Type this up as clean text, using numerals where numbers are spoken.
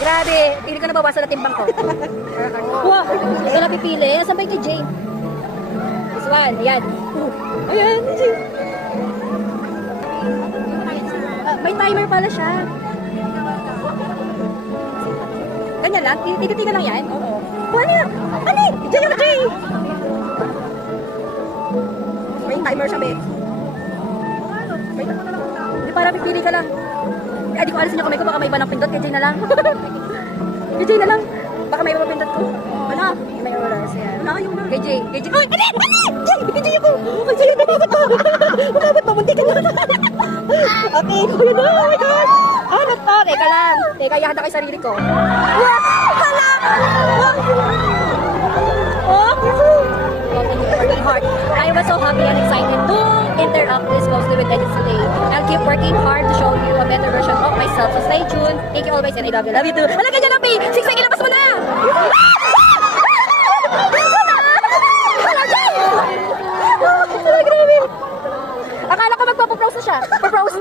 Grabe, pili ko na bawasan na timbang ko. Wow, ito na pipili. Saan ba yung Jay? This one, ayan. Ayan, Jay. May timer pala siya. Ganyan lang? Titigan lang yan? Oo. Ano yan? Ano? Diyan yung Jay! May timer siya, be. Hindi, para pipili ka lang. Eh, di ko alisin yung kamay ko. Baka may iba ng pindot. Kay Jay na lang. Kay Jay na lang. Baka may iba ng pindot ko. Wala. May wala. Wala yung na. Kay Jay. Kay Jay. Ay! Ali! Ali! Jay! Kay Jay ako! Kay Jay! Umabot pa! Umabot pa! Munti ka na! Okay. Oh my gosh! Ano to? Teka lang. Teka, ihanda kay sarili ko. Wow! Hala! Oh! Working hard. I was so happy and excited to interact this closely with Edits today. I'll keep working hard to show you a better version of myself. So stay tuned. Thank you always and I love you. Love you too. Wala ka dyan, Api! Sigsag, ilabas mo na! Wala dyan! Wala, grabe! Akala ko magpapapropose na siya. Propose.